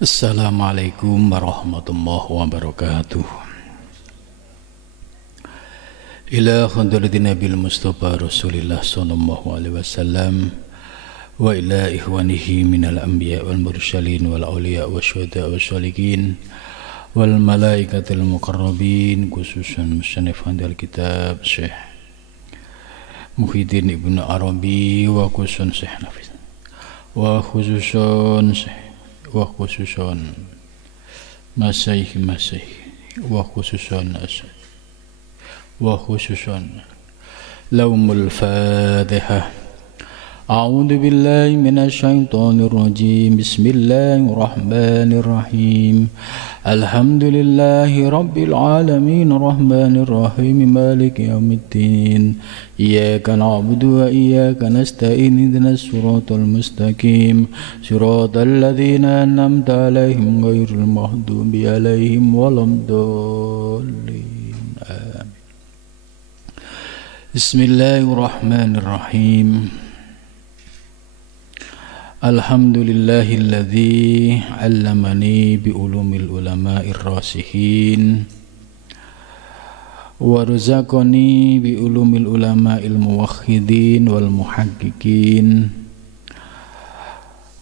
Assalamualaikum warahmatullahi wabarakatuh. Ila hadratin Nabil Mustafa Rasulillah sallallahu alaihi wasallam wa ila ikhwanihi minal anbiya wal mursalin wal awliya wasyuhada wasyalikin wal malaikatil muqarrabin, khususan musannif handal kitab Syekh Muhyiddin Ibnu Arabi wa khususan Syekh Nafis wa khususan masyayikh wa khususan laumul Fatihah. A'udzu billahi minasy syaithanir rajim. Bismillahirrahmanirrahim. Alhamdulillahi rabbil alamin arrahmanir rahim maliki yaumiddin. Iyyaka na'budu wa iyyaka nasta'in ihdinas siratal mustaqim siratal ladzina an'amta 'alaihim ghairil maghdubi 'alaihim waladdallin. Amin. Bismillahirrahmanirrahim. Alhamdulillahilladzi 'allamani bi ulumil ulama'ir rasihin wa razaqani bi ulumil ulama'il muwahhidin wal muhaqqiqin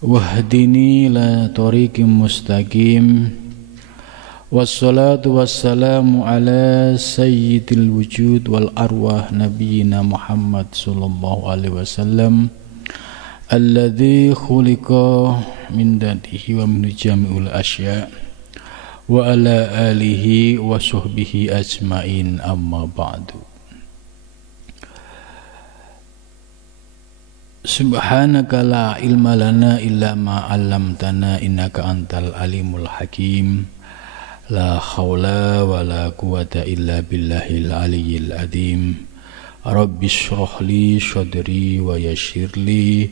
wahdini la tariqim mustaqim. Wassalatu wassalamu ala sayyidil wujud wal arwah nabiyyina Muhammad sallallahu alaihi wasallam alladzi khuliqa min dadihi wa min jami'ul asya' wa ala alihi wa sahbihi ajmain, amma ba'du. Subhanaka la ilma lana illa ma 'allamtana innaka antal alimul hakim. La haula wa la quwata illa billahil aliyyil azim. Rabbi shrah li sadri wa yassir li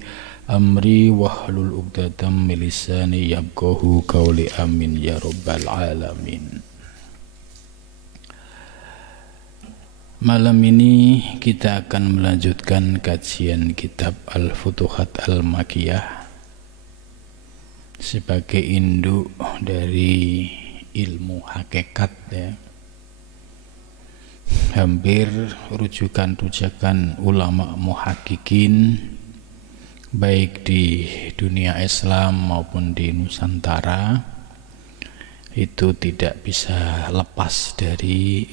amri wahlul 'uqdatam min lisani yafqahu qawli, amin ya rabbal alamin. Malam ini kita akan melanjutkan kajian kitab Al-Futuhat Al-Makkiyah sebagai induk dari ilmu hakikat, ya. Hampir rujukan-rujukan ulama muhaqqiqin baik di dunia Islam maupun di Nusantara itu tidak bisa lepas dari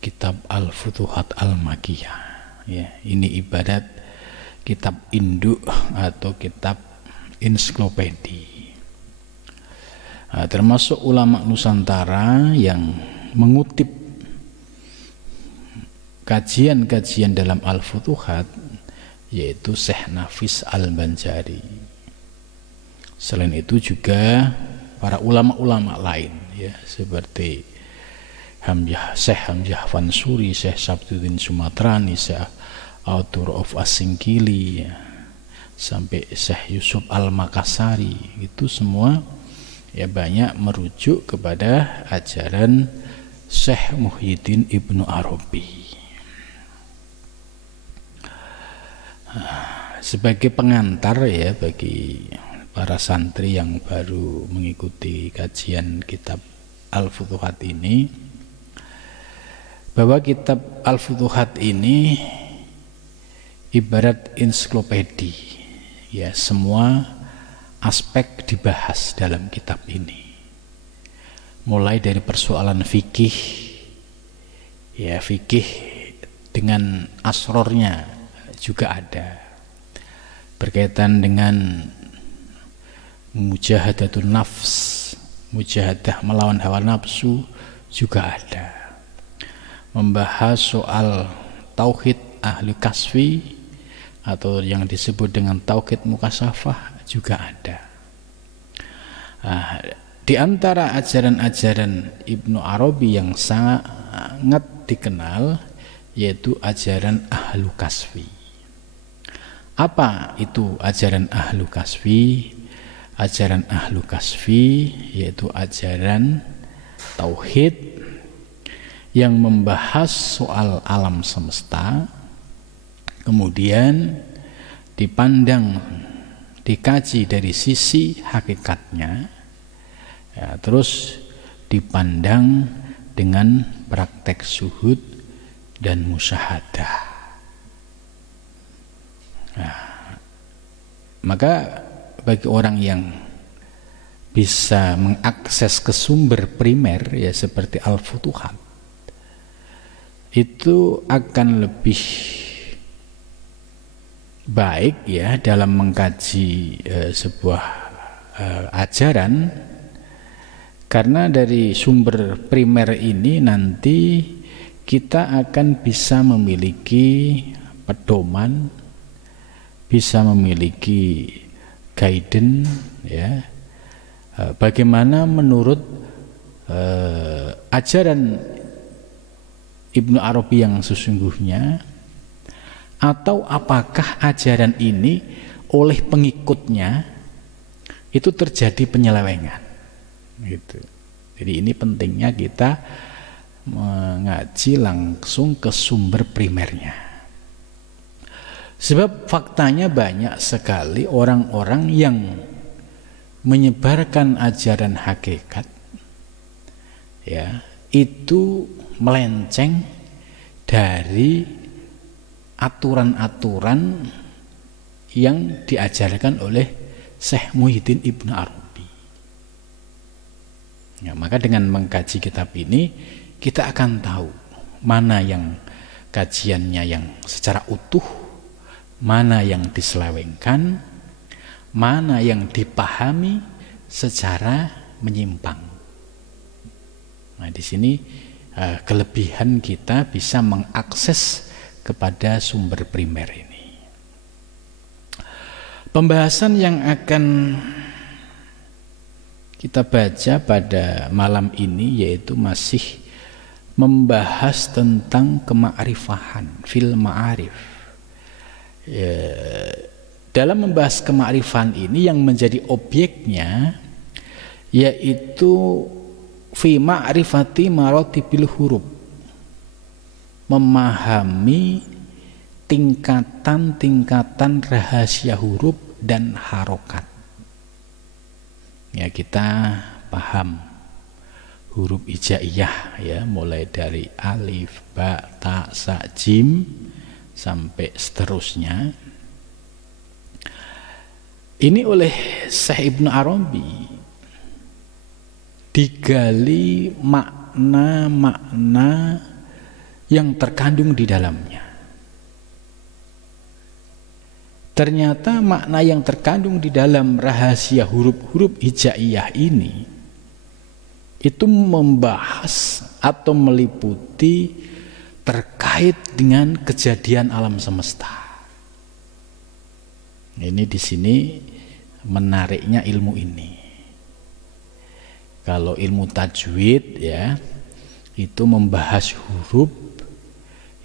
kitab Al-Futuhat Al-Makkiyah, ya. Ini ibarat kitab induk atau kitab ensiklopedi. Nah, termasuk ulama Nusantara yang mengutip kajian-kajian dalam Al-Futuhat yaitu Syekh Nafis Al-Banjari. Selain itu juga para ulama-ulama lain, ya, seperti Syekh Hamzah Fansuri, Syekh Sabtuddin Sumatrani, Syekh Author of Asingkili, ya, sampai Syekh Yusuf Al-Makassari. Itu semua ya banyak merujuk kepada ajaran Syekh Muhyiddin Ibnu Arabi. Sebagai pengantar, ya, bagi para santri yang baru mengikuti kajian kitab Al-Futuhat ini, bahwa kitab Al-Futuhat ini ibarat ensiklopedi, ya, semua aspek dibahas dalam kitab ini, mulai dari persoalan fikih, ya, fikih dengan asrornya juga ada, berkaitan dengan mujahadatun nafs, mujahadah melawan hawa nafsu juga ada, membahas soal tauhid ahli kasfi atau yang disebut dengan tauhid mukasyafah juga ada. Nah, di antara ajaran-ajaran Ibnu Arabi yang sangat dikenal yaitu ajaran ahlu kasfi. Apa itu ajaran ahlu kasfi? Ajaran ahlu kasfi yaitu ajaran tauhid yang membahas soal alam semesta, kemudian dipandang, dikaji dari sisi hakikatnya, Ya, terus dipandang dengan praktek syuhud dan musyahadah. Nah, maka bagi orang yang bisa mengakses ke sumber primer ya seperti Al-Futuhat, itu akan lebih baik ya dalam mengkaji sebuah ajaran, karena dari sumber primer ini nanti kita akan bisa memiliki pedoman, bisa memiliki guidance ya, bagaimana menurut ajaran Ibnu Arabi yang sesungguhnya, atau apakah ajaran ini oleh pengikutnya itu terjadi penyelewengan gitu. Jadi ini pentingnya kita mengaji langsung ke sumber primernya, sebab faktanya banyak sekali orang-orang yang menyebarkan ajaran hakikat ya, itu melenceng dari aturan-aturan yang diajarkan oleh Syekh Muhyiddin Ibnu Arabi. Ya, maka dengan mengkaji kitab ini kita akan tahu mana yang kajiannya yang secara utuh, mana yang diselewengkan, mana yang dipahami secara menyimpang. Nah, di sini kelebihan kita bisa mengakses kepada sumber primer ini. Pembahasan yang akan kita baca pada malam ini yaitu masih membahas tentang kema'rifahan fil ma'arif. Dalam membahas kema'rifan ini yang menjadi objeknya yaitu fi ma'rifati maratibil huruf, memahami tingkatan-tingkatan rahasia huruf dan harokat. Ya, kita paham huruf hijaiyah ya, mulai dari alif, ba, ta, sa, jim sampai seterusnya. Ini oleh Syekh Ibnu Arabi digali makna-makna yang terkandung di dalamnya. Ternyata makna yang terkandung di dalam rahasia huruf-huruf hijaiyah ini itu membahas atau meliputi terkait dengan kejadian alam semesta. Ini di sini menariknya ilmu ini. Kalau ilmu tajwid ya, itu membahas huruf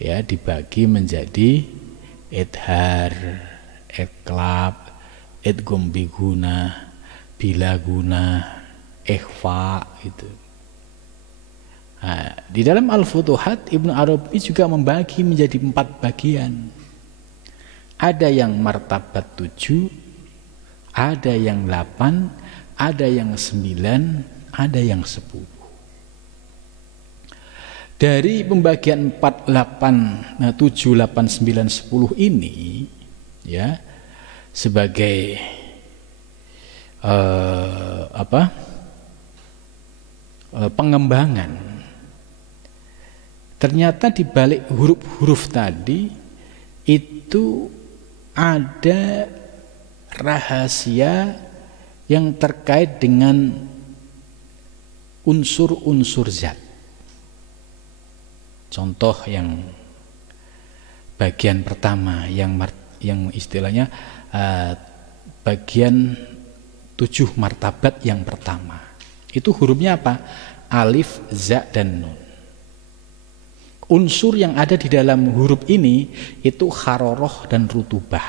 ya, dibagi menjadi idhar, iqlab, idgham biguna, bilaguna, ikhfa itu. Nah, di dalam Al-Futuhat Ibnu Arabi juga membagi menjadi 4 bagian. Ada yang martabat 7, ada yang 8, ada yang 9, ada yang 10. Dari pembagian 4, 8, 7, 8, 9, 10 ini ya, sebagai pengembangan, ternyata di balik huruf-huruf tadi itu ada rahasia yang terkait dengan unsur-unsur zat. Contoh yang bagian pertama yang istilahnya bagian 7 martabat yang pertama. Itu hurufnya apa? Alif, za, dan nun. Unsur yang ada di dalam huruf ini itu haroroh dan rutubah.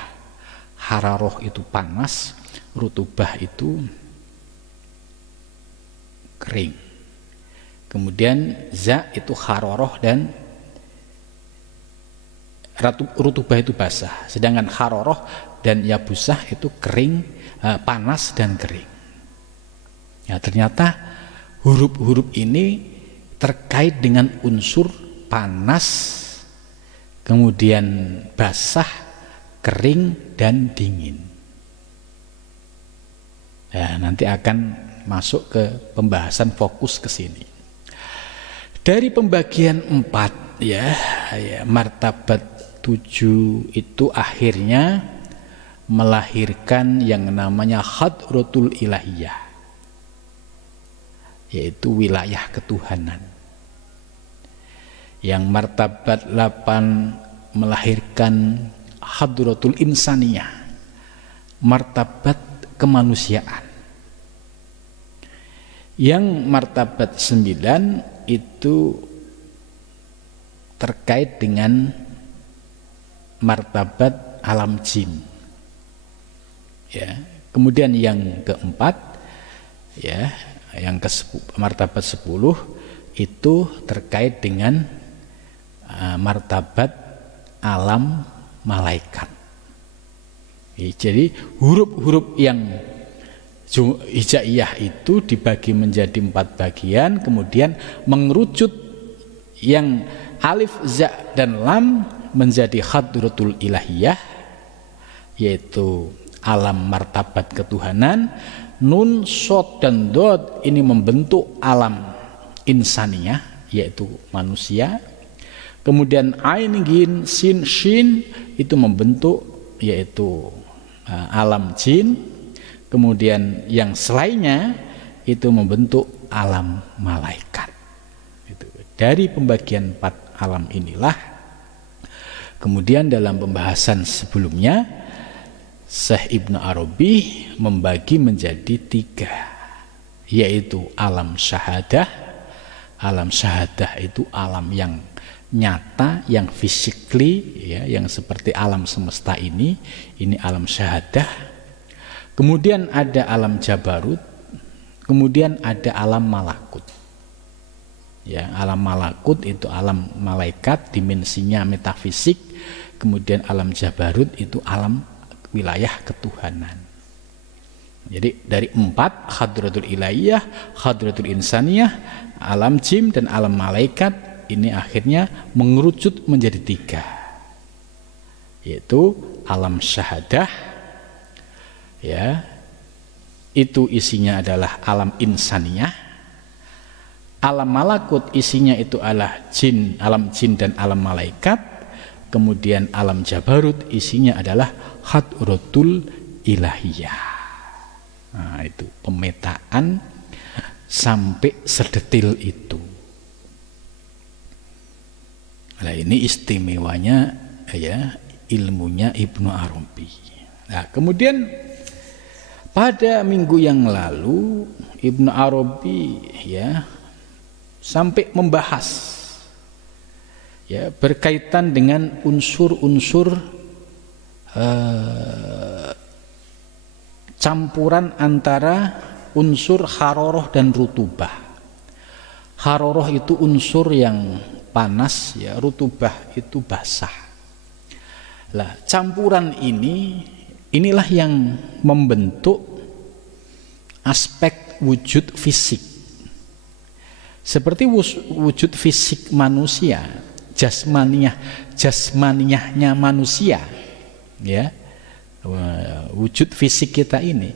Haroroh itu panas, rutubah itu kering. Kemudian za itu haroroh dan rutubah itu basah. Sedangkan haroroh dan yabusah itu kering, panas dan kering. Ya, ternyata huruf-huruf ini terkait dengan unsur panas, kemudian basah, kering, dan dingin. Ya, nanti akan masuk ke pembahasan fokus ke sini. Dari pembagian 4 ya, martabat 7 itu akhirnya melahirkan yang namanya hadratul ilahiyah, yaitu wilayah ketuhanan. Yang martabat 8 melahirkan hadratul insaniyah, martabat kemanusiaan. Yang martabat 9 itu terkait dengan martabat alam jin. Ya, kemudian yang keempat ya, yang martabat 10 itu terkait dengan martabat alam malaikat. Jadi huruf-huruf yang hijaiyah itu dibagi menjadi 4 bagian, kemudian mengerucut yang alif, za, dan lam menjadi hadratul ilahiyah, yaitu alam martabat ketuhanan. Nun, shod, dan dod ini membentuk alam insaniyah, yaitu manusia. Kemudian ain, gin, sin, shin itu membentuk yaitu alam jin. Kemudian yang selainnya itu membentuk alam malaikat. Dari pembagian 4 alam inilah kemudian dalam pembahasan sebelumnya Syekh Ibnu Arabi membagi menjadi 3, yaitu alam syahadah. Alam syahadah itu alam yang nyata, yang physically ya, yang seperti alam semesta ini alam syahadah. Kemudian ada alam jabarut, kemudian ada alam malakut. Ya, alam malakut itu alam malaikat, dimensinya metafisik. Kemudian alam jabarut itu alam wilayah ketuhanan. Jadi dari 4, hadratul ilahiyah, hadratul insaniyah, alam jin, dan alam malaikat, ini akhirnya mengerucut menjadi 3, yaitu alam syahadah ya, itu isinya adalah alam insaniyah. Alam malakut isinya itu adalah jin, alam jin dan alam malaikat. Kemudian alam jabarut isinya adalah hadratul ilahiyah. Nah, itu pemetaan sampai sedetil itu. Nah, ini istimewanya ya ilmunya Ibnu Arabi. Nah, kemudian pada minggu yang lalu Ibnu Arabi ya sampai membahas ya berkaitan dengan unsur-unsur campuran antara unsur haroroh dan rutubah. Haroroh itu unsur yang panas ya, rutubah itu basah. Lah, campuran inilah yang membentuk aspek wujud fisik. Seperti wujud fisik manusia, jasmaniyahnya manusia, ya. Wujud fisik kita ini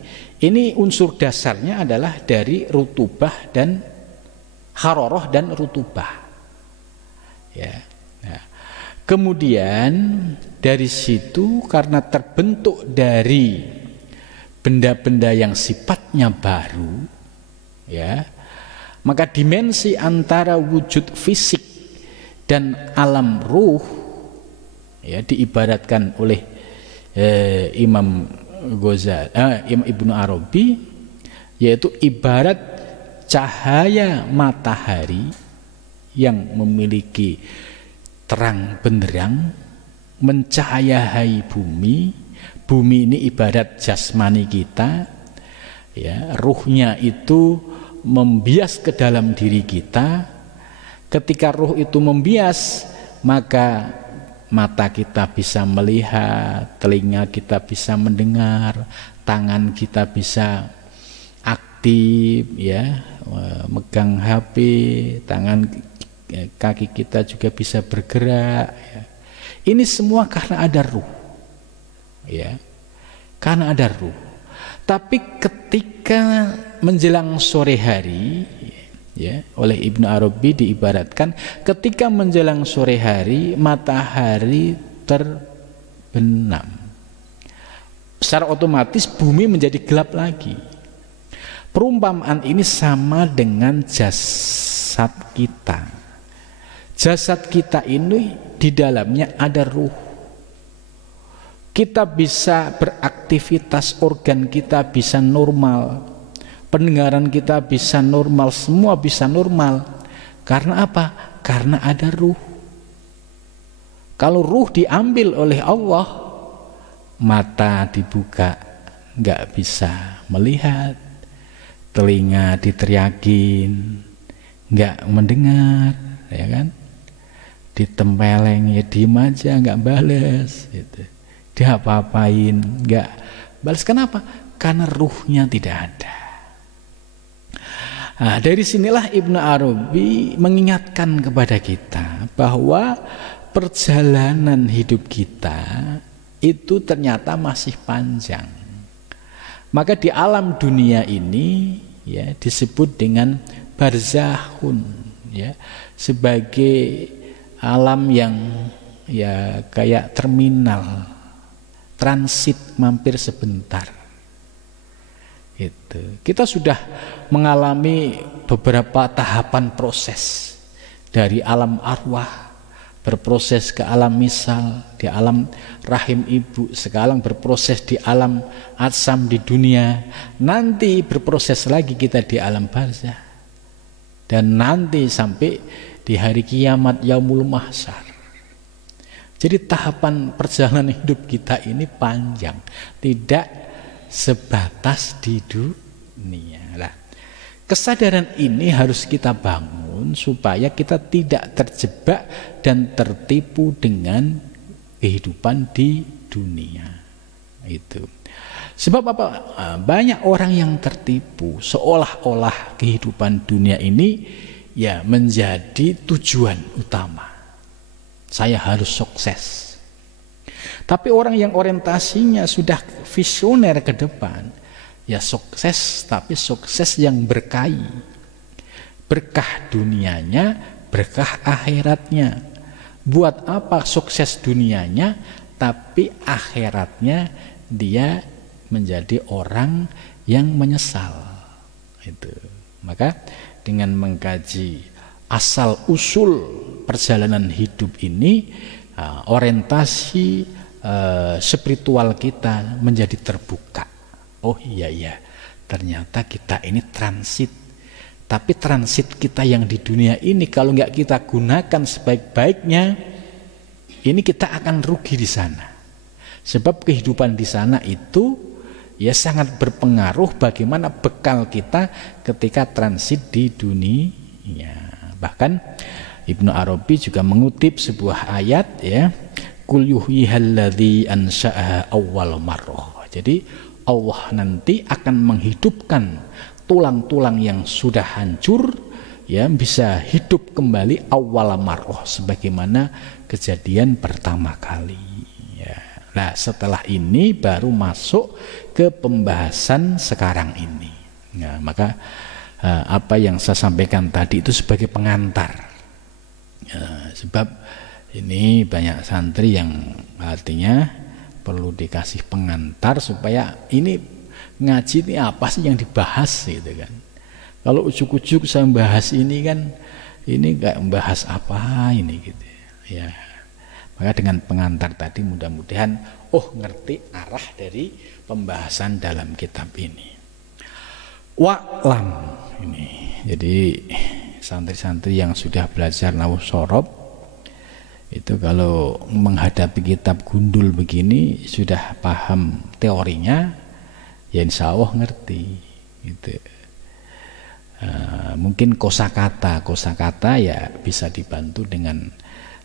unsur dasarnya adalah dari rutubah dan haroroh dan rutubah. Ya. Nah, kemudian dari situ karena terbentuk dari benda-benda yang sifatnya baru, ya, maka dimensi antara wujud fisik dan alam ruh, ya, diibaratkan oleh Imam Ibnu Arabi, yaitu ibarat cahaya matahari yang memiliki terang benderang mencahayai bumi. Bumi ini ibarat jasmani kita, ya, ruhnya itu membias ke dalam diri kita. Ketika ruh itu membias, maka mata kita bisa melihat, telinga kita bisa mendengar, tangan kita bisa aktif ya, megang HP, tangan kaki kita juga bisa bergerak ya. Ini semua karena ada ruh ya, karena ada ruh. Tapi ketika menjelang sore hari ya, oleh Ibnu Arabi diibaratkan ketika menjelang sore hari matahari terbenam, secara otomatis bumi menjadi gelap lagi. Perumpamaan ini sama dengan jasad kita. Jasad kita ini di dalamnya ada ruh. Kita bisa beraktivitas, organ kita bisa normal, pendengaran kita bisa normal, semua bisa normal. Karena apa? Karena ada ruh. Kalau ruh diambil oleh Allah, mata dibuka, nggak bisa melihat, telinga diteriakin, nggak mendengar, ya kan? Ditempeleng ya diem aja, nggak bales, gitu. Dia apa-apain, nggak balas. Kenapa? Karena ruhnya tidak ada. Nah, dari sinilah Ibnu Arabi mengingatkan kepada kita bahwa perjalanan hidup kita itu ternyata masih panjang. Maka di alam dunia ini ya disebut dengan barzakhun ya, sebagai alam yang ya kayak terminal, transit, mampir sebentar. Itu. Kita sudah mengalami beberapa tahapan proses dari alam arwah, berproses ke alam misal, di alam rahim ibu, sekarang berproses di alam atsam di dunia, nanti berproses lagi kita di alam barzah, dan nanti sampai di hari kiamat yaumul mahsyar. Jadi tahapan perjalanan hidup kita ini panjang, tidak sebatas di dunia. Nah, kesadaran ini harus kita bangun supaya kita tidak terjebak dan tertipu dengan kehidupan di dunia. Itu. Sebab apa? Banyak orang yang tertipu seolah-olah kehidupan dunia ini ya menjadi tujuan utama. Saya harus sukses. Tapi orang yang orientasinya sudah visioner ke depan, ya sukses, tapi sukses yang berkahi. Berkah dunianya, berkah akhiratnya. Buat apa sukses dunianya, tapi akhiratnya dia menjadi orang yang menyesal. Itu. Maka dengan mengkaji asal usul perjalanan hidup ini, orientasi spiritual kita menjadi terbuka. Oh iya, ternyata kita ini transit. Tapi transit kita yang di dunia ini kalau nggak kita gunakan sebaik-baiknya, ini kita akan rugi di sana. Sebab kehidupan di sana itu ya sangat berpengaruh bagaimana bekal kita ketika transit di dunia. Bahkan Ibnu Arabi juga mengutip sebuah ayat ya, kul yuhyihalladzi ansha'aha awwal marrah. Jadi Allah nanti akan menghidupkan tulang-tulang yang sudah hancur ya, bisa hidup kembali awal marrah, sebagaimana kejadian pertama kali ya. Nah, setelah ini baru masuk ke pembahasan sekarang ini. Nah, maka apa yang saya sampaikan tadi itu sebagai pengantar ya, sebab ini banyak santri yang artinya perlu dikasih pengantar supaya ini ngaji ini apa sih yang dibahas gitu kan. Kalau ujuk-ujuk saya membahas ini kan, ini nggak membahas apa ini gitu ya. Maka dengan pengantar tadi mudah-mudahan ngerti arah dari pembahasan dalam kitab ini. Wa'lam ini. Jadi santri-santri yang sudah belajar nahwu shorob itu kalau menghadapi kitab gundul begini sudah paham teorinya, ya insya Allah ngerti gitu. Mungkin kosakata ya bisa dibantu dengan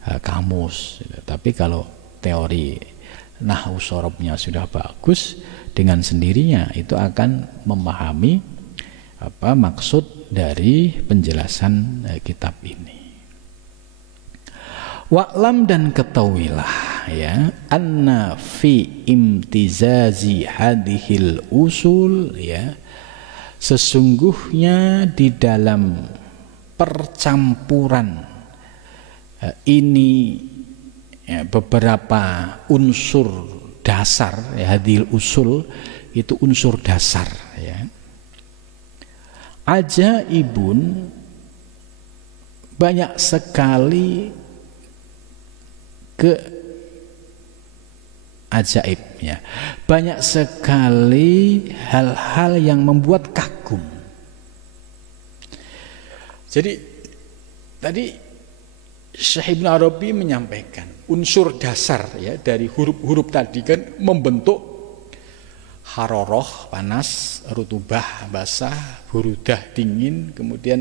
kamus gitu. Tapi kalau teori nahwu shorobnya sudah bagus, dengan sendirinya itu akan memahami maksud dari penjelasan kitab ini. Wa'lam, dan ketahuilah ya, anna fi imtizazi hadhil usul ya, sesungguhnya di dalam percampuran ini ya, beberapa unsur dasar ya, hadhil usul itu unsur dasar ya. Ajaibun, banyak sekali ajaibnya, banyak sekali hal-hal yang membuat kagum. Jadi tadi Syekh Ibnu Arabi menyampaikan unsur dasar ya dari huruf-huruf tadi kan membentuk haroroh panas, rutubah basah, burudah dingin, kemudian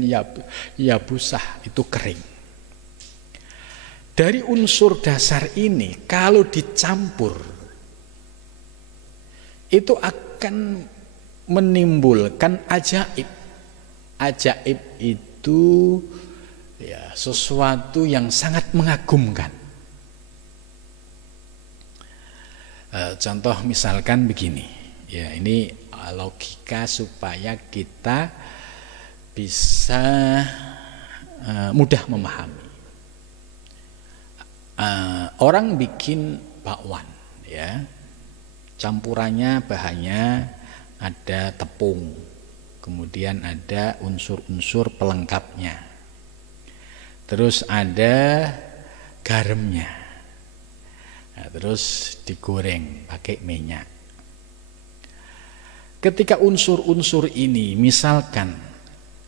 yabusah itu kering. Dari unsur dasar ini kalau dicampur itu akan menimbulkan ajaib. Ajaib itu ya sesuatu yang sangat mengagumkan. Contoh misalkan begini, ya ini logika supaya kita bisa mudah memahami. Orang bikin bakwan ya, campurannya bahannya ada tepung, kemudian ada unsur-unsur pelengkapnya, terus ada garamnya, nah, terus digoreng pakai minyak. Ketika unsur-unsur ini misalkan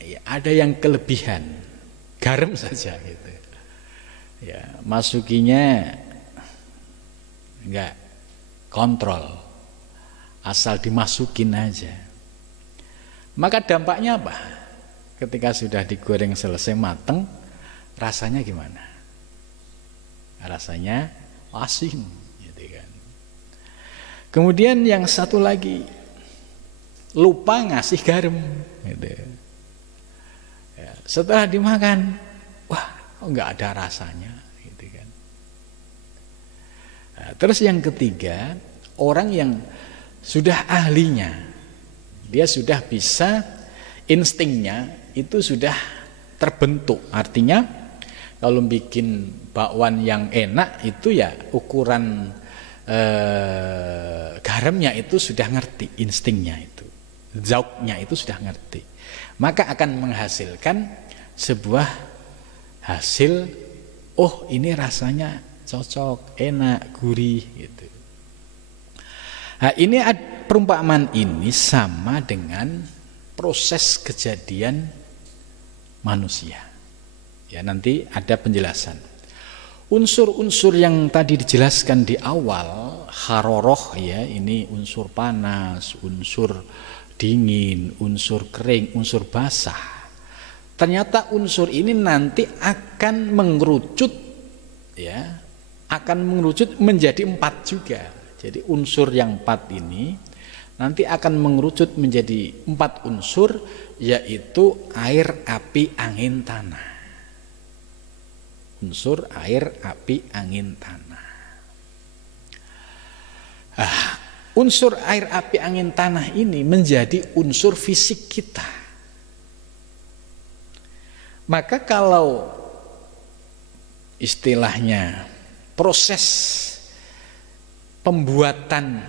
ya, ada yang kelebihan garam saja gitu ya, masukinya enggak kontrol, asal dimasukin aja, maka dampaknya apa? Ketika sudah digoreng selesai mateng, rasanya gimana? Rasanya asin gitu kan. Kemudian yang satu lagi lupa ngasih garam gitu ya, setelah dimakan wah nggak ada rasanya gitu kan. Nah, terus yang ketiga, orang yang sudah ahlinya, dia sudah bisa, instingnya itu sudah terbentuk. Artinya kalau bikin bakwan yang enak itu ya ukuran garamnya itu sudah ngerti, instingnya itu, zauknya itu sudah ngerti, maka akan menghasilkan sebuah hasil, oh ini rasanya cocok, enak, gurih gitu. Nah, ini perumpamaan ini sama dengan proses kejadian manusia. Ya, nanti ada penjelasan. Unsur-unsur yang tadi dijelaskan di awal, haroroh ya, ini unsur panas, unsur dingin, unsur kering, unsur basah. Ternyata unsur ini nanti akan mengerucut ya, akan mengerucut menjadi 4 juga. Jadi unsur yang 4 ini nanti akan mengerucut menjadi 4 unsur, yaitu air, api, angin, tanah. Unsur air, api, angin, tanah. Unsur air, api, angin, tanah ini menjadi unsur fisik kita. Maka kalau istilahnya proses pembuatan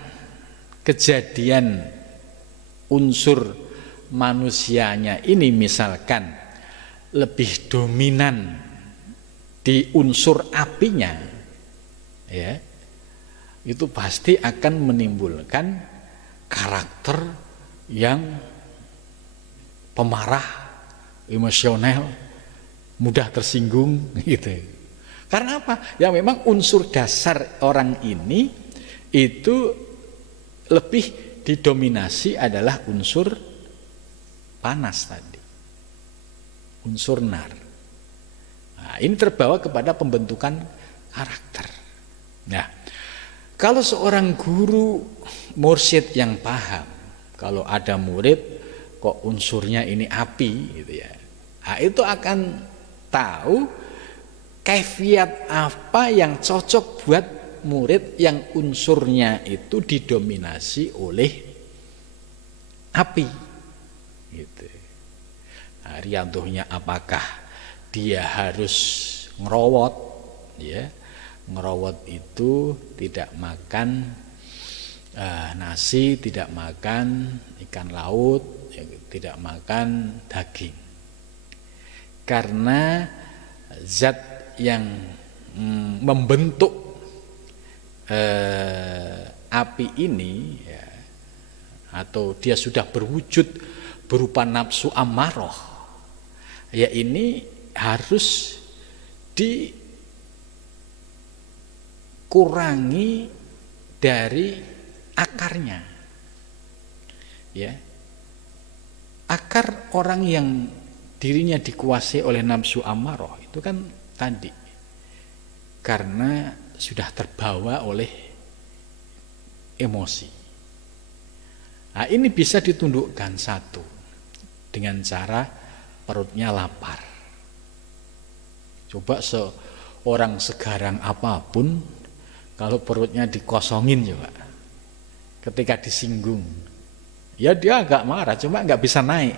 kejadian unsur manusianya ini misalkan lebih dominan di unsur apinya ya, itu pasti akan menimbulkan karakter yang pemarah, emosional, mudah tersinggung gitu. Karena apa? Ya memang unsur dasar orang ini itu lebih didominasi adalah unsur panas tadi, unsur nar. Nah, ini terbawa kepada pembentukan karakter. Nah, kalau seorang guru mursyid yang paham, kalau ada murid kok unsurnya ini api gitu ya. Nah, itu akan tahu kaifiat apa yang cocok buat murid yang unsurnya itu didominasi oleh api gitu. Nah, riyadhahnya apakah dia harus ngerowot ya. Ngerowot itu tidak makan nasi, tidak makan ikan laut, ya, tidak makan daging. Karena zat yang membentuk api ini ya, atau dia sudah berwujud berupa nafsu ammaroh, ya ini harus dikurangi dari akarnya ya. Akar orang yang dirinya dikuasai oleh nafsu ammaroh itu kan tadi karena sudah terbawa oleh emosi. Nah, ini bisa ditundukkan satu dengan cara perutnya lapar. Coba seorang segarang apapun kalau perutnya dikosongin coba, ketika disinggung, ya dia agak marah, cuma nggak bisa naik.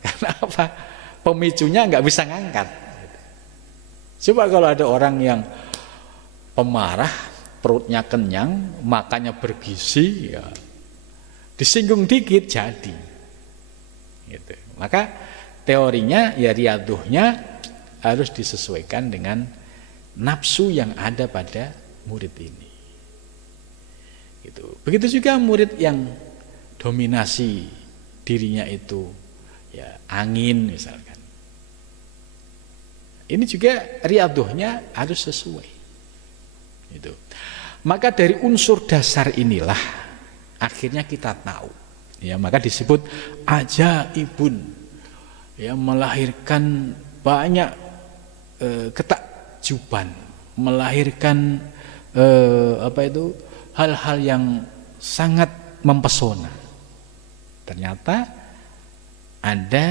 Karena apa? Pemicunya nggak bisa ngangkat. Coba kalau ada orang yang pemarah, perutnya kenyang, makannya bergizi, ya disinggung dikit jadi. Gitu. Maka teorinya ya riyadhahnya harus disesuaikan dengan nafsu yang ada pada murid ini. Gitu. Begitu juga murid yang dominasi dirinya itu ya angin misalkan. Ini juga riyadhahnya harus sesuai. Gitu. Maka dari unsur dasar inilah akhirnya kita tahu. Ya, maka disebut ajaibun. Ya, melahirkan banyak ketakjuban, melahirkan hal-hal yang sangat mempesona. Ternyata ada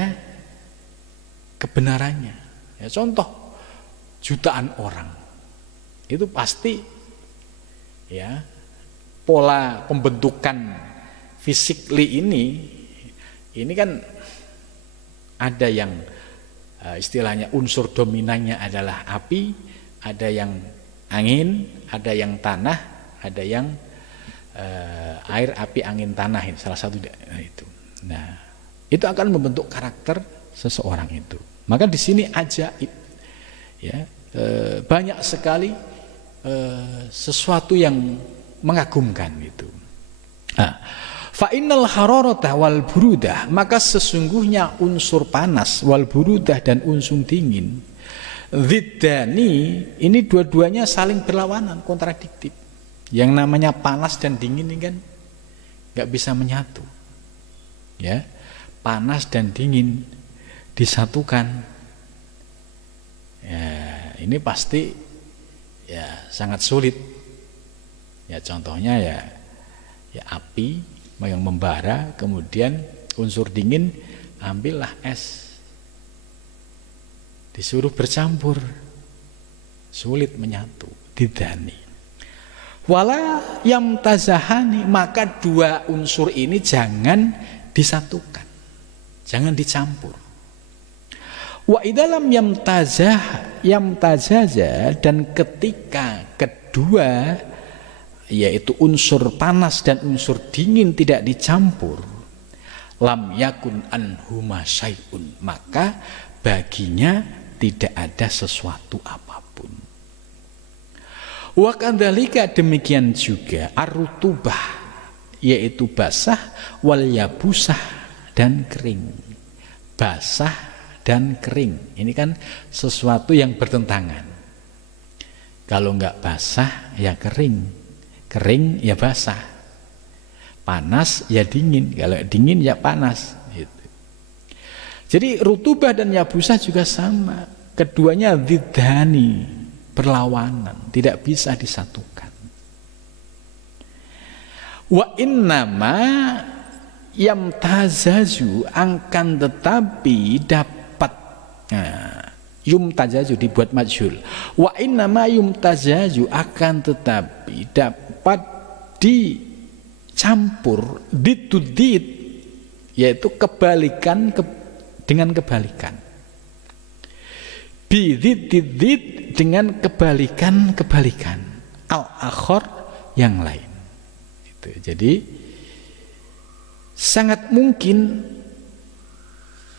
kebenarannya. Ya, contoh jutaan orang itu pasti ya pola pembentukan fisikly ini kan ada yang istilahnya unsur dominannya adalah api, ada yang angin, ada yang tanah, ada yang air, api, angin, tanah, salah satu itu. Nah, itu akan membentuk karakter seseorang itu. Maka di sini ajaib, ya banyak sekali sesuatu yang mengagumkan itu. Nah, fa innal hararata wal burudah, maka sesungguhnya unsur panas wal burudah dan unsur dingin ziddani, ini dua-duanya saling berlawanan, kontradiktif. Yang namanya panas dan dingin ini kan nggak bisa menyatu. Ya, panas dan dingin disatukan. Ya, ini pasti ya sangat sulit. Ya contohnya ya api yang membara, kemudian unsur dingin ambillah es, disuruh bercampur, sulit menyatu, didani. Wala yamtazahani, maka dua unsur ini jangan disatukan, jangan dicampur. Wa idalam yamtazaza, dan ketika kedua yaitu unsur panas dan unsur dingin tidak dicampur, lam yakun anhuma syai'un, maka baginya tidak ada sesuatu apapun. Wa kadzalika, demikian juga ar-rutubah, yaitu basah, wal yabusah, dan kering. Basah dan kering, ini kan sesuatu yang bertentangan. Kalau enggak basah ya kering, kering ya basah, panas ya dingin, kalau dingin ya panas gitu. Jadi rutubah dan yabusah juga sama, keduanya ziddani, berlawanan, tidak bisa disatukan. Wa innama yamtazazu akan tetapi dapat. Nah, yumtazazu dibuat majhul. Wa innama yumtazazu akan tetapi dapat dicampur ditudit, yaitu kebalikan dengan kebalikan. Bidididid dengan kebalikan-kebalikan al-akhor yang lain. Itu. Jadi sangat mungkin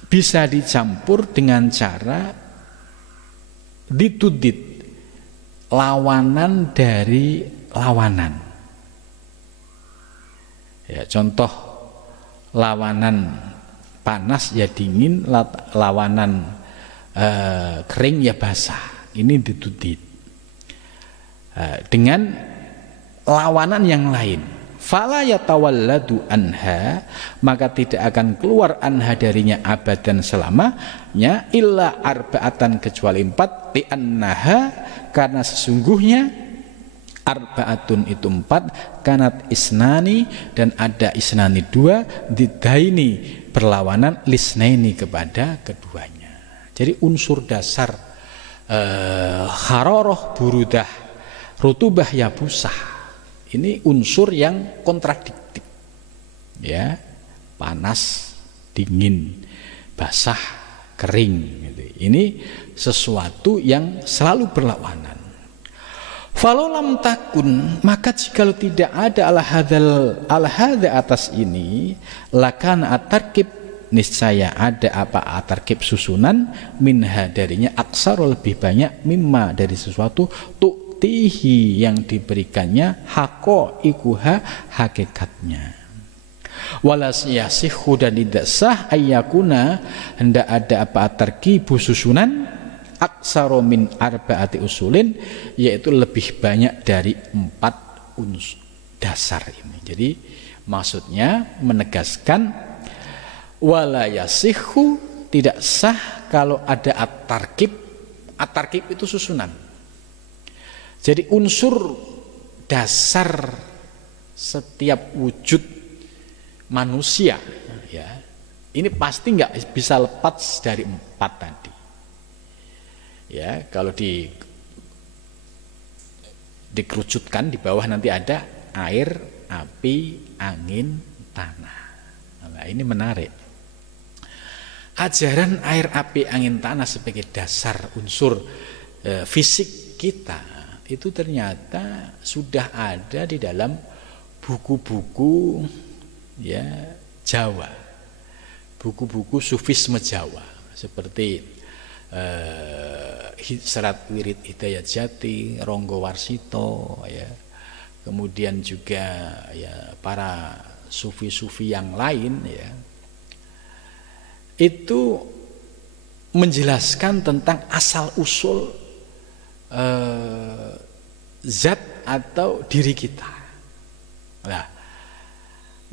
bisa dicampur dengan cara ditudit, lawanan dari lawanan. Ya, contoh lawanan panas ya dingin, lawanan kering ya basah. Ini ditudit dengan lawanan yang lain. Fala yatawalladu anha, maka tidak akan keluar anha darinya abadan selamanya, illa arba'atan kecuali 4, li'annaha karena sesungguhnya arba'atun itu 4, kanat isnani dan ada isnani 2, didaini perlawanan lisnaini kepada keduanya. Jadi unsur dasar haroroh burudah rutubah yabusah ini unsur yang kontradiktif, ya, panas, dingin, basah, kering. Gitu. Ini sesuatu yang selalu berlawanan. Falau lam takun, maka jikalau tidak ada ala hadza atas ini, lakan atarkib niscaya ada apa atarkib susunan minha darinya aksar lebih banyak mimma dari sesuatu tihi yang diberikannya hako ikuha hakikatnya. Walasiyasihu dan tidak sah ayyakuna hendak ada apa tarkibu susunan aksaro min arbaati usulin, yaitu lebih banyak dari 4 unsur dasar ini. Jadi maksudnya menegaskan walayasihu tidak sah kalau ada at-tarkib. At-tarkib itu susunan. Jadi unsur dasar setiap wujud manusia, ya, ini pasti nggak bisa lepas dari 4 tadi. Ya, kalau dikerucutkan di bawah nanti ada air, api, angin, tanah. Nah, ini menarik. Ajaran air, api, angin, tanah sebagai dasar unsur fisik kita itu ternyata sudah ada di dalam buku-buku, ya, Jawa, buku-buku sufisme Jawa seperti Serat Wirid Hidayat Jati, Ronggo Warsito, ya, kemudian juga ya para sufi-sufi yang lain, ya, itu menjelaskan tentang asal usul zat atau diri kita. Nah,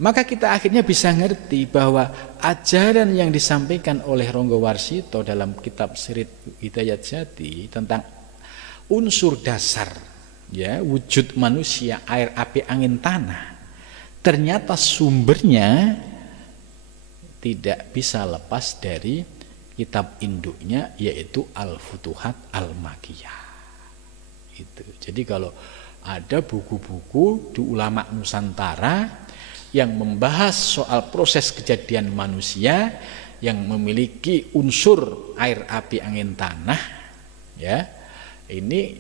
maka kita akhirnya bisa ngerti bahwa ajaran yang disampaikan oleh Ronggo Warsito dalam kitab Serat Hidayat Jati tentang unsur dasar, ya, wujud manusia, air, api, angin, tanah, ternyata sumbernya tidak bisa lepas dari kitab induknya, yaitu Al-Futuhat Al-Makkiyah. Itu. Jadi kalau ada buku-buku di ulama Nusantara yang membahas soal proses kejadian manusia yang memiliki unsur air, api, angin, tanah, ya, ini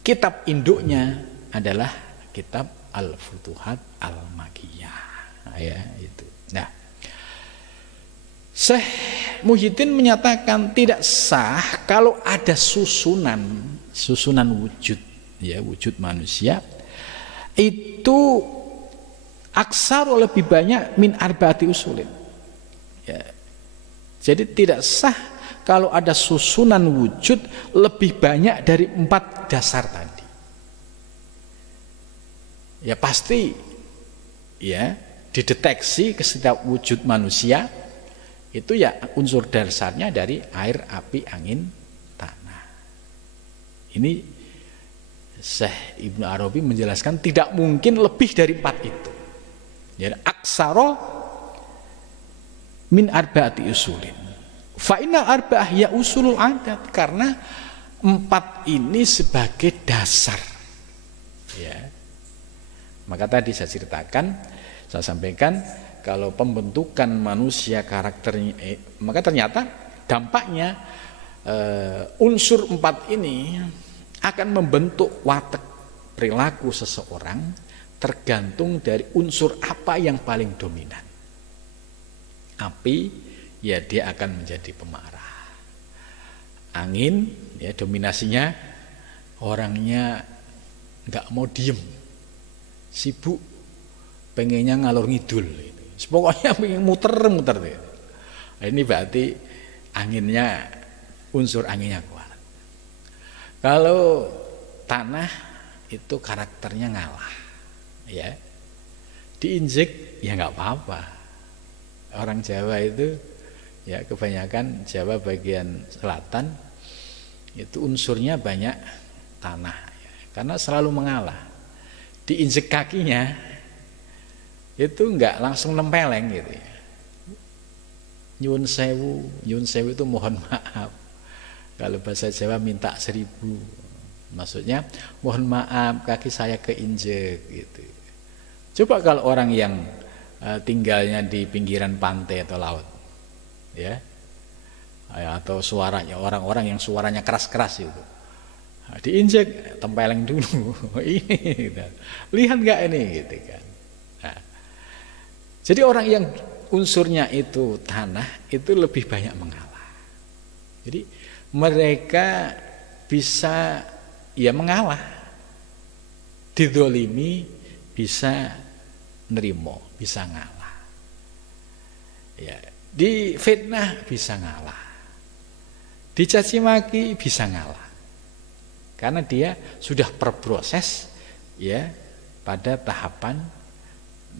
kitab induknya adalah kitab Al-Futuhat Al-Makkiyah, ya, itu. Nah, Syekh Muhyiddin menyatakan tidak sah kalau ada susunan wujud, ya, wujud manusia itu aksar lebih banyak min arbaati usulin, ya. Jadi tidak sah kalau ada susunan wujud lebih banyak dari 4 dasar tadi. Ya pasti, ya, dideteksi ke setiap wujud manusia itu ya unsur dasarnya dari air, api, angin, tanah. Ini Syekh Ibnu Arabi menjelaskan tidak mungkin lebih dari 4 itu. Jadi aksaro min arba'ati usulin. Fa inna arba'ah ya usulul adat, karena 4 ini sebagai dasar. Ya. Maka tadi saya ceritakan, saya sampaikan kalau pembentukan manusia karakternya, maka ternyata dampaknya unsur 4 ini akan membentuk watak perilaku seseorang tergantung dari unsur apa yang paling dominan. Api, ya dia akan menjadi pemarah. Angin, ya dominasinya orangnya nggak mau diem, sibuk, pengennya ngalor ngidul, pokoknya pengen muter-muter. Ini berarti anginnya, unsur anginnya kuat. Kalau tanah itu karakternya ngalah, ya diinjek ya nggak apa-apa. Orang Jawa itu ya kebanyakan Jawa bagian selatan itu unsurnya banyak tanah, ya, karena selalu mengalah. Diinjek kakinya itu nggak langsung nempeleng gitu ya. Nyun sewu itu mohon maaf. Kalau bahasa Jawa minta 1000, maksudnya mohon maaf kaki saya keinjek gitu. Coba kalau orang yang tinggalnya di pinggiran pantai atau laut, ya, atau suaranya orang-orang yang suaranya keras-keras itu, diinjek tempeleng dulu. Ini gitu. Lihat nggak ini gitu kan. Nah, jadi orang yang unsurnya itu tanah itu lebih banyak mengalah. Jadi mereka bisa ya mengalah, didolimi bisa nerimo, bisa ngalah, ya, di fitnah bisa ngalah, dicaci maki bisa ngalah, karena dia sudah berproses ya pada tahapan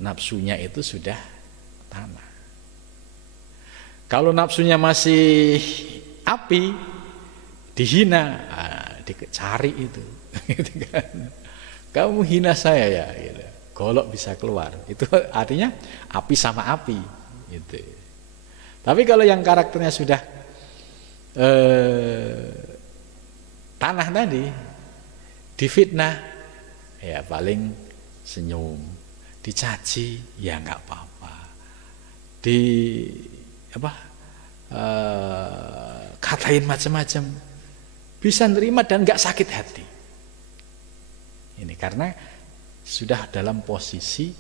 nafsunya itu sudah tanah. Kalau nafsunya masih api, dihina, dicari itu, gitu kan. Kamu hina saya ya, gitu. Golok bisa keluar. Itu artinya api sama api, gitu. Tapi kalau yang karakternya sudah tanah tadi, difitnah, ya paling senyum, dicaci, ya nggak apa-apa, katain macam-macam, bisa nerima dan nggak sakit hati. Ini karena sudah dalam posisi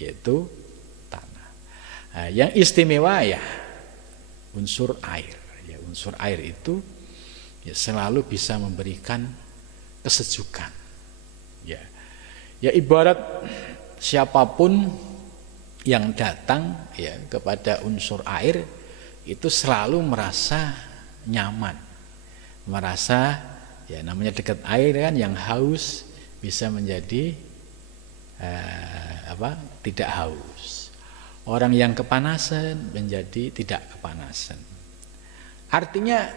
yaitu tanah. Nah, yang istimewa ya unsur air. Ya, unsur air itu ya selalu bisa memberikan kesejukan. Ya ibarat siapapun yang datang ya kepada unsur air itu selalu merasa nyaman, merasa ya namanya dekat air kan, yang haus bisa menjadi tidak haus. Orang yang kepanasan menjadi tidak kepanasan. Artinya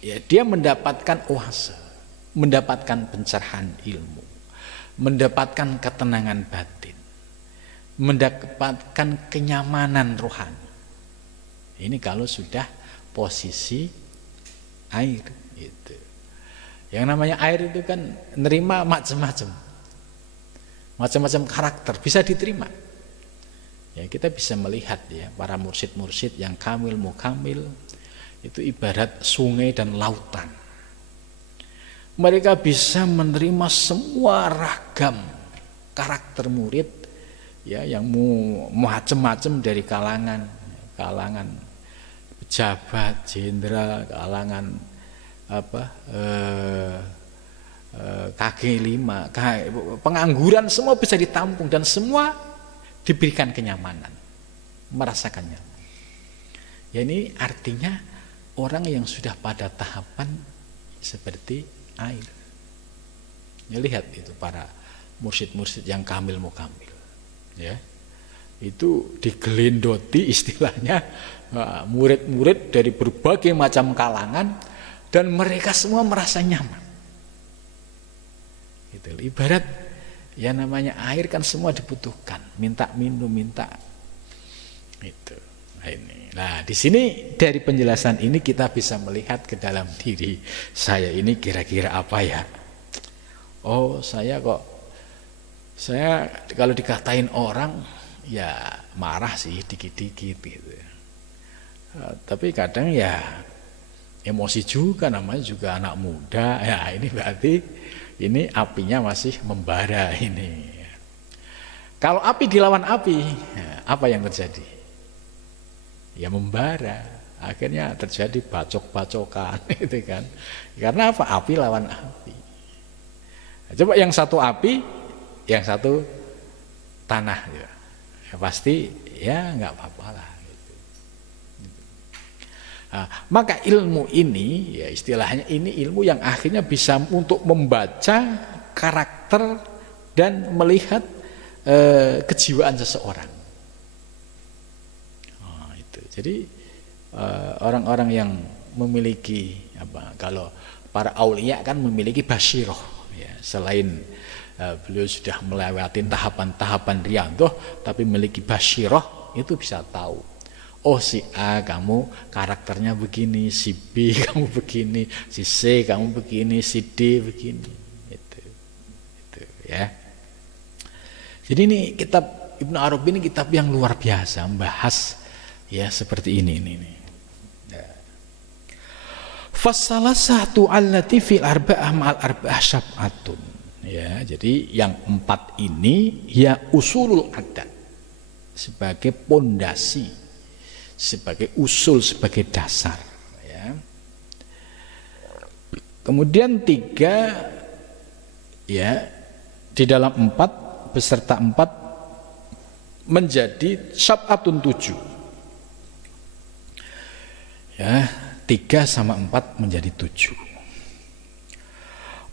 ya dia mendapatkan oase, mendapatkan pencerahan ilmu, mendapatkan ketenangan batin, mendapatkan kenyamanan rohani. Ini kalau sudah posisi air itu. Yang namanya air itu kan nerima macam-macam karakter, bisa diterima. Ya, kita bisa melihat ya para mursyid-mursyid yang kamil mukamil itu ibarat sungai dan lautan. Mereka bisa menerima semua ragam karakter murid ya yang macam-macam, dari kalangan pejabat, jenderal, kalangan KG5, pengangguran, semua bisa ditampung dan semua diberikan kenyamanan, merasakan nyaman. Ya ini artinya orang yang sudah pada tahapan seperti air. Ya lihat itu para mursyid-mursyid yang kamil mukamil. Ya. Itu digelendoti istilahnya murid-murid dari berbagai macam kalangan dan mereka semua merasa nyaman. Gitu. Ibarat ya namanya air kan semua dibutuhkan, minta minum, minta Itu. Nah, ini. Nah, di sini dari penjelasan ini kita bisa melihat ke dalam diri saya ini kira-kira apa ya? Oh, saya kalau dikatain orang ya marah sih dikit-dikit gitu. Tapi kadang ya emosi juga, namanya juga anak muda. Ya, ini berarti ini apinya masih membara ini. Kalau api dilawan api, apa yang terjadi? Ya membara. Akhirnya terjadi bacok-bacokan gitu kan. Karena apa? Api lawan api. Nah, coba yang satu api, yang satu tanah ya. Ya pasti ya nggak apa-apa lah gitu. Nah, maka ilmu ini ya istilahnya ini ilmu yang akhirnya bisa untuk membaca karakter dan melihat kejiwaan seseorang. Oh, itu. Jadi orang-orang yang memiliki apa? Kalau para aulia kan memiliki basyirah. Ya, selain beliau sudah melewati tahapan-tahapan riyadhah, tapi memiliki basyirah, itu bisa tahu. Oh, si A kamu karakternya begini, si B kamu begini, si C kamu begini, si D begini. Itu ya. Jadi ini kitab Ibnu Arabi ini kitab yang luar biasa, membahas ya seperti ini. Fasalah satu allati fil arba'ah ma'al arba'ah syab'atun. Ya, jadi yang 4 ini ya usulul adat sebagai pondasi, sebagai usul, sebagai dasar. Ya. Kemudian 3 ya di dalam 4 beserta 4 menjadi syab'atun 7. Ya, 3 sama 4 menjadi 7.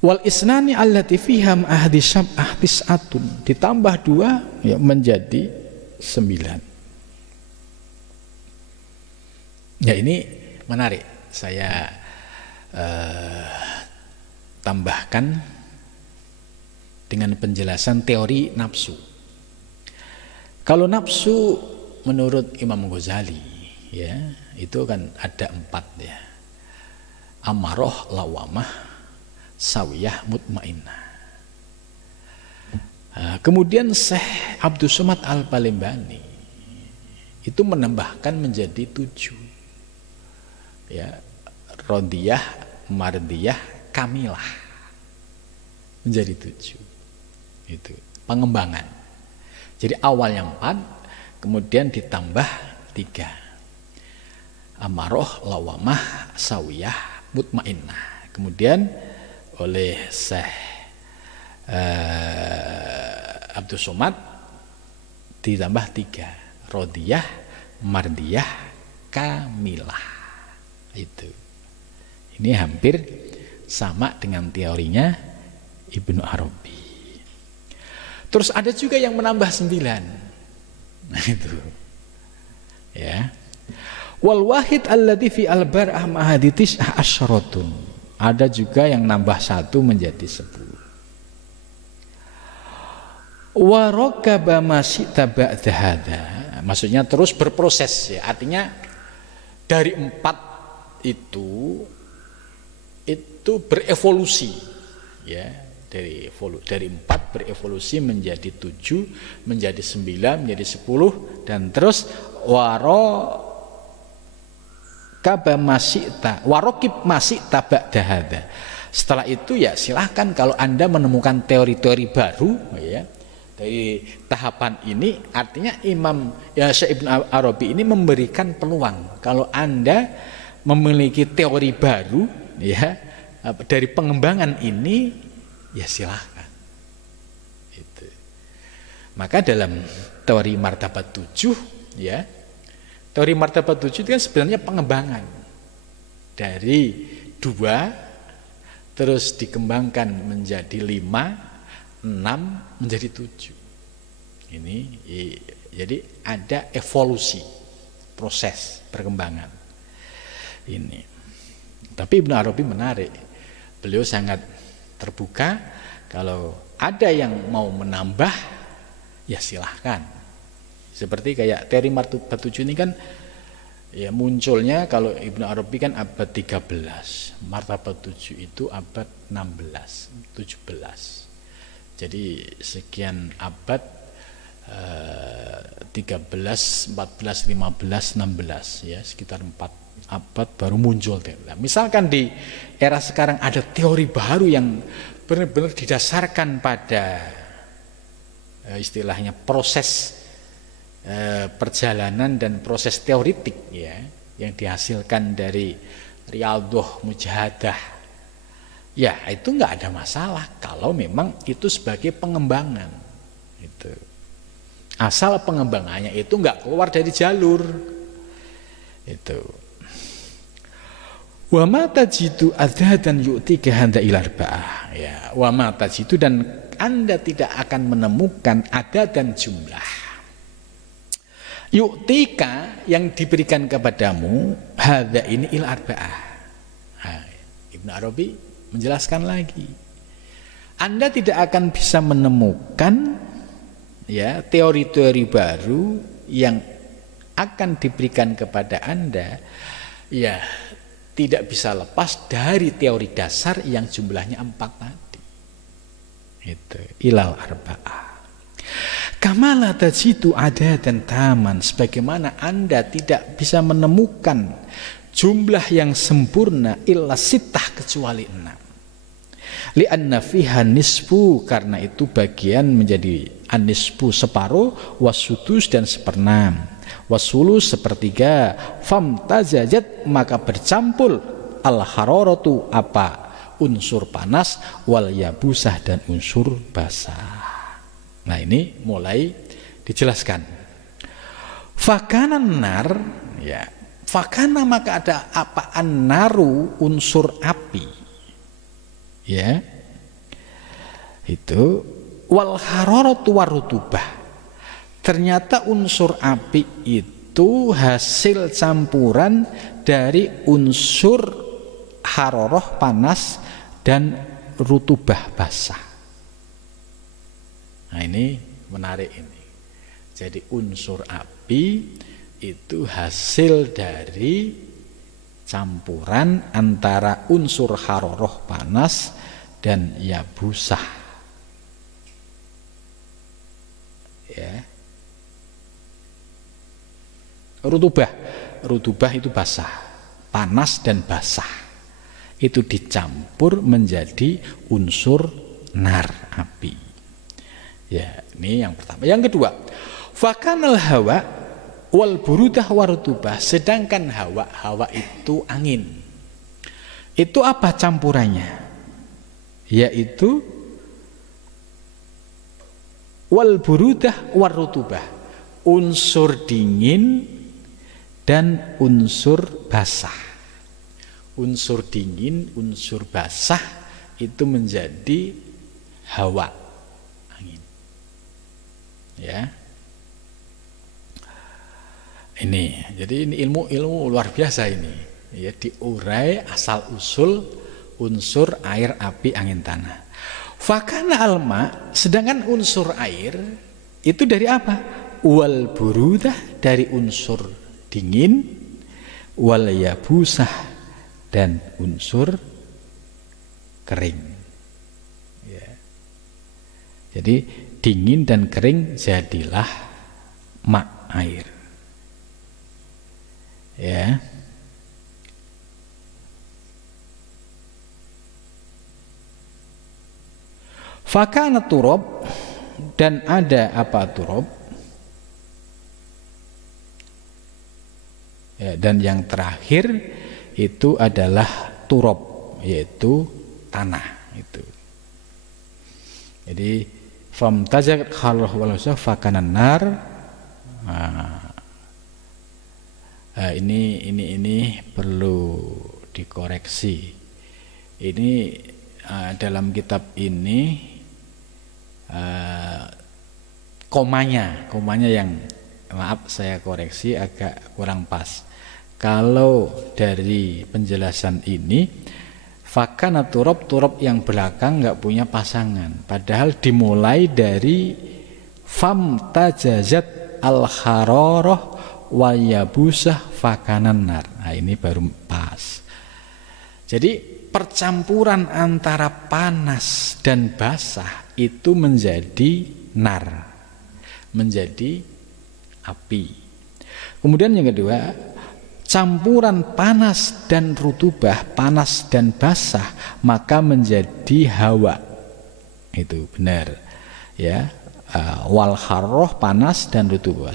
Wal isnani allati fiha ahdi syab'ah tis'atun, ditambah 2 ya menjadi 9. Ya, ini menarik. Saya tambahkan dengan penjelasan teori nafsu. Kalau nafsu menurut Imam Ghazali ya, itu kan ada 4 ya. Amarah, lawamah, sawiyah, mutmainnah. Kemudian Syekh Abdus Somad Al-Palembani itu menambahkan menjadi 7. Ya, rodiyah, mardiyah, kamilah. Menjadi 7. Itu pengembangan. Jadi awalnya 4, kemudian ditambah 3. Amarah, lawamah, sawiyah, mutmainnah. Kemudian oleh Syekh Abdus Somad ditambah 3. Rodiyah, mardiyah, kamilah. Itu. Ini hampir sama dengan teorinya Ibnu Arabi. Terus ada juga yang menambah 9. Nah itu. Ya. Wal wahid alladzi fi al-bar'ah ma'haditis asyaratun. Ada juga yang nambah 1 menjadi 10. Wa rakaba masita ba'da hadza. Maksudnya terus berproses ya. Artinya dari 4 itu berevolusi ya. Dari 4 berevolusi menjadi 7, menjadi 9, menjadi 10, dan terus warokib masih tabak dahada. Setelah itu ya silahkan kalau Anda menemukan teori-teori baru ya, dari tahapan ini, artinya Syekh Ibnu Arabi ini memberikan peluang kalau Anda memiliki teori baru ya dari pengembangan ini, ya silahkan. Itu. Maka dalam teori martabat 7 ya, teori martabat 7 itu kan sebenarnya pengembangan dari 2 terus dikembangkan menjadi 5, 6 menjadi 7. Ini jadi ada evolusi proses perkembangan ini. Tapi Ibnu Arabi menarik, beliau sangat terbuka. Kalau ada yang mau menambah ya silahkan Seperti kayak teori martabat 7 ini kan ya munculnya kalau Ibnu Arabi kan abad 13, martabat 7 itu abad 16, 17. Jadi sekian abad 13, 14, 15, 16 ya, sekitar 4 abad baru muncul. Nah, misalkan di era sekarang ada teori baru yang benar-benar didasarkan pada istilahnya proses perjalanan dan proses teoritik ya, yang dihasilkan dari riyadhah mujahadah, ya itu nggak ada masalah kalau memang itu sebagai pengembangan itu, asal pengembangannya itu nggak keluar dari jalur itu. Wa ma tajidu adzatan yu'tika handa ila arba'ah ya, wa ma tajidu, dan Anda tidak akan menemukan ada dan jumlah yu'tika yang diberikan kepadamu hadza ini ila arba'ah. Nah, Ibnu Arabi menjelaskan lagi, Anda tidak akan bisa menemukan ya teori-teori baru yang akan diberikan kepada Anda ya tidak bisa lepas dari teori dasar yang jumlahnya 4 tadi. Itu ilal arba'ah. Kamala tajidu ada dan taman, sebagaimana Anda tidak bisa menemukan jumlah yang sempurna illa sittah kecuali 6. Li'anna fiha nisfu, karena itu bagian menjadi anisfu separuh, wasudus dan seperenam, wasulus sepertiga, famtazajat maka bercampur al-hararatu apa unsur panas, wal yabusah dan unsur basah. Nah ini mulai dijelaskan. Fakana nar ya, fakana maka ada apa, an-naru unsur api ya, itu wal hararatu warutubah, ternyata unsur api itu hasil campuran dari unsur hararah panas dan rutubah basah. Nah ini menarik ini. Jadi unsur api itu hasil dari campuran antara unsur hararah panas dan yabusah. Ya. Rutubah itu basah, panas dan basah itu dicampur menjadi unsur nar, api ya. Ini yang pertama. Yang kedua, fakanal hawa wal burudah warutubah, sedangkan hawa itu angin. Itu apa campurannya? Yaitu wal burudah warutubah, unsur dingin dan unsur basah. Unsur dingin, unsur basah itu menjadi hawa, angin. Ya. Ini, jadi ini ilmu luar biasa ini. Ya, diurai asal usul unsur air, api, angin, tanah. Fakana alma, sedangkan unsur air itu dari apa? Wal burudah, dari unsur dingin, wal yabusah dan unsur kering. Ya. Jadi dingin dan kering jadilah mak, air. Ya. Fakana turab, dan ada apa turab? Ya, dan yang terakhir itu adalah turab, yaitu tanah itu. Jadi famtazat khallah walasah fakanan nar. Ini perlu dikoreksi. Ini dalam kitab ini komanya yang, maaf saya koreksi agak kurang pas. Kalau dari penjelasan ini fakana turab yang belakang nggak punya pasangan, padahal dimulai dari famtajazat al-hararah wal yabusah fakanan nar. Nah, ini baru pas. Jadi percampuran antara panas dan basah itu menjadi nar, menjadi api. Kemudian yang kedua, campuran panas dan rutubah, panas dan basah, maka menjadi hawa. Itu benar. Ya, wal harroh panas dan rutubah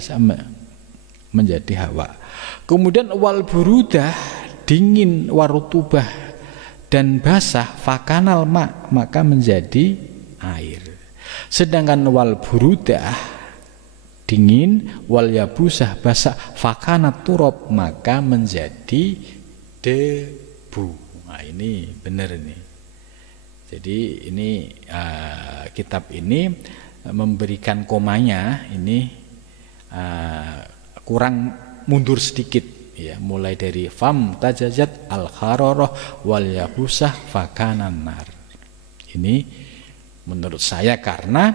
menjadi hawa. Kemudian wal burudah dingin, warutubah dan basah, fakanal ma, maka menjadi air. Sedangkan wal burudah dingin, wal yabusah basah, fakanat turab, maka menjadi debu. Nah, ini benar ini. Jadi ini kitab ini memberikan komanya ini kurang mundur sedikit, ya, mulai dari fam tajazat al hararah wal yabusah fakanan nar. Ini menurut saya karena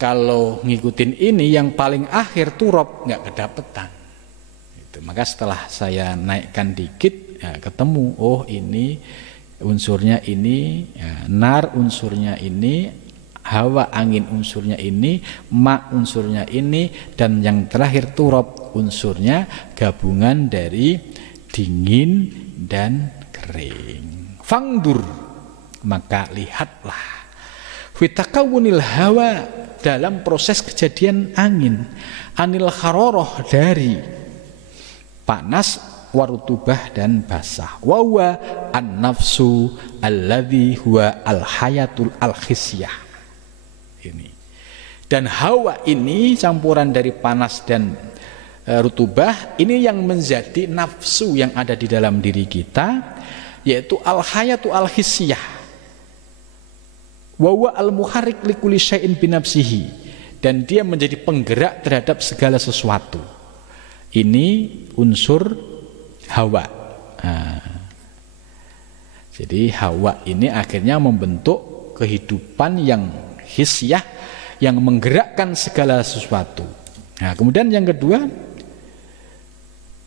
kalau ngikutin ini yang paling akhir turab nggak kedapetan. Itu. Maka setelah saya naikkan dikit, ya, ketemu, oh ini unsurnya ini, ya, nar unsurnya ini, hawa angin unsurnya ini, ma unsurnya ini, dan yang terakhir turab unsurnya gabungan dari dingin dan kering. Fangdur, maka lihatlah. Fitakawunil hawa, dalam proses kejadian angin, anil haroroh, dari panas, warutubah dan basah, wawa an nafsu alladhi huwa al hayatul al khisyah. Ini dan hawa ini campuran dari panas dan rutubah, ini yang menjadi nafsu yang ada di dalam diri kita, yaitu al hayatul al khisyah. Wawa al-muharrik likulli syai'in binafsihi, dan dia menjadi penggerak terhadap segala sesuatu. Ini unsur hawa. Nah, jadi hawa ini akhirnya membentuk kehidupan yang hisyah, yang menggerakkan segala sesuatu. Nah, kemudian yang kedua,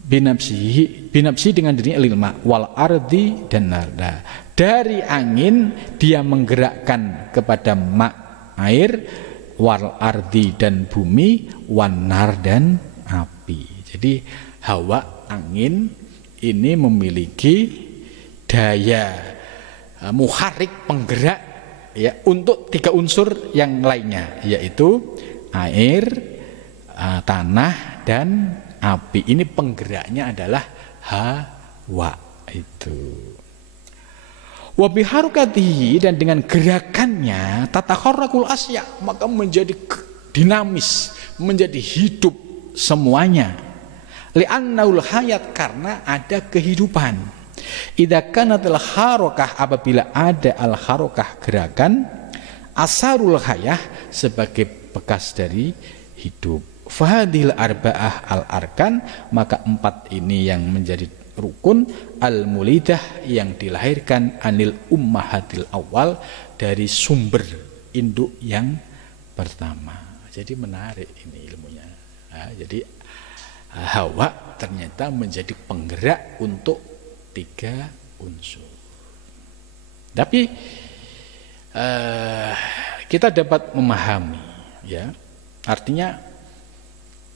binafsihi dengan dirinya ilma wal ardi dan narda. Dari angin dia menggerakkan kepada ma, air, wal ardi dan bumi, wanar dan api. Jadi hawa angin ini memiliki daya muharik, penggerak, ya, untuk tiga unsur yang lainnya, yaitu air, tanah dan api. Ini penggeraknya adalah hawa itu. Wabiharukatihi, dan dengan gerakannya tatakharrakul asya, maka menjadi dinamis, menjadi hidup semuanya. Li'annaul hayat, karena ada kehidupan. Idza kanatil harokah, apabila ada al harokah gerakan, asarul hayah, sebagai bekas dari hidup. Fahadil arba'ah al arkan, maka empat ini yang menjadi rukun al mulidah, yang dilahirkan anil ummahatil awal, dari sumber induk yang pertama. Jadi menarik ini ilmunya. Nah, jadi hawa ternyata menjadi penggerak untuk tiga unsur. Tapi kita dapat memahami, ya, artinya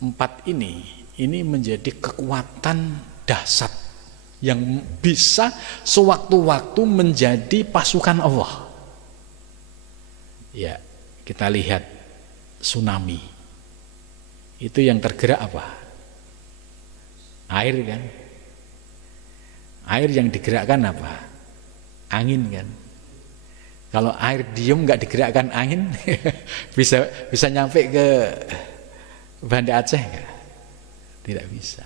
empat ini menjadi kekuatan dahsyat yang bisa sewaktu-waktu menjadi pasukan Allah. Ya, kita lihat tsunami. Itu yang tergerak apa? Air kan? Air yang digerakkan apa? Angin kan? Kalau air diem nggak digerakkan angin, bisa nyampe ke Banda Aceh nggak? Tidak bisa.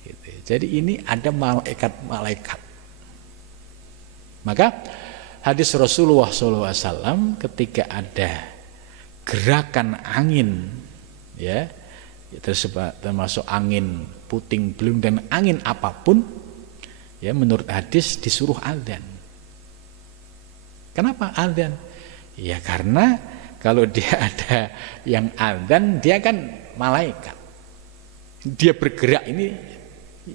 Gitu. Jadi ini ada malaikat-malaikat. Maka hadis Rasulullah SAW ketika ada gerakan angin, ya, termasuk angin puting beliung dan angin apapun, ya, menurut hadis disuruh adzan. Kenapa adzan? Ya karena kalau dia ada yang adzan, dia kan malaikat. Dia bergerak ini,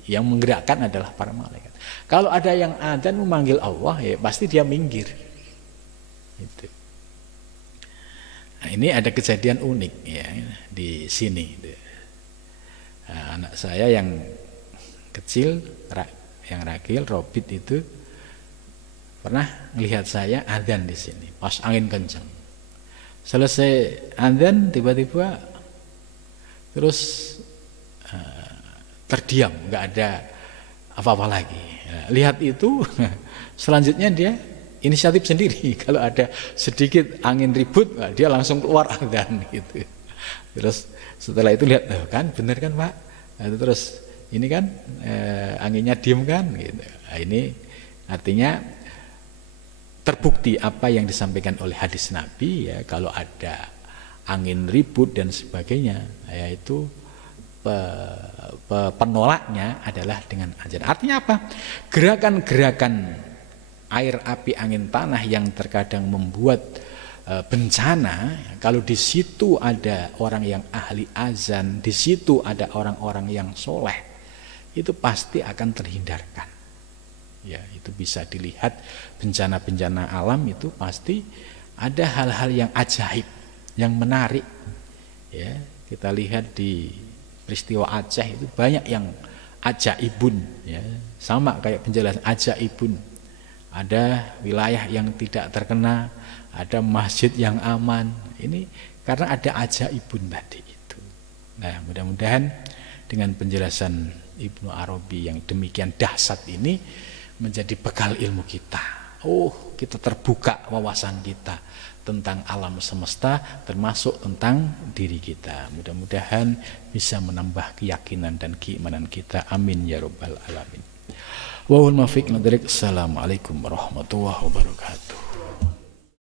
yang menggerakkan adalah para malaikat. Kalau ada yang adzan memanggil Allah, ya pasti dia minggir. Gitu. Nah, ini ada kejadian unik ya di sini. Nah, anak saya yang kecil, yang ragil, Robit itu pernah melihat saya adzan di sini pas angin kencang. Selesai adzan tiba-tiba terus terdiam, nggak ada apa-apa lagi. Lihat itu, selanjutnya dia inisiatif sendiri. Kalau ada sedikit angin ribut, dia langsung keluar adzan gitu. Terus setelah itu lihat, kan bener kan Pak? Terus ini kan anginnya diem kan? Gitu. Nah, ini artinya terbukti apa yang disampaikan oleh hadis Nabi ya, kalau ada angin ribut dan sebagainya, yaitu penolaknya adalah dengan adzan. Artinya apa? Gerakan-gerakan air, api, angin, tanah yang terkadang membuat bencana, kalau di situ ada orang yang ahli azan, di situ ada orang-orang yang soleh, itu pasti akan terhindarkan. Ya, itu bisa dilihat bencana-bencana alam itu pasti ada hal-hal yang ajaib, yang menarik. Ya, kita lihat di peristiwa Aceh itu banyak yang ajaibun, ya, sama kayak penjelasan ajaibun. Ada wilayah yang tidak terkena, ada masjid yang aman. Ini karena ada ajaibun tadi itu. Nah, mudah-mudahan dengan penjelasan Ibnu Arabi yang demikian dahsyat ini menjadi bekal ilmu kita. Oh, kita terbuka wawasan kita tentang alam semesta, termasuk tentang diri kita. Mudah-mudahan bisa menambah keyakinan dan keimanan kita. Amin ya rabbal alamin. Wa huwal muwaffiq. Assalamualaikum warahmatullahi wabarakatuh.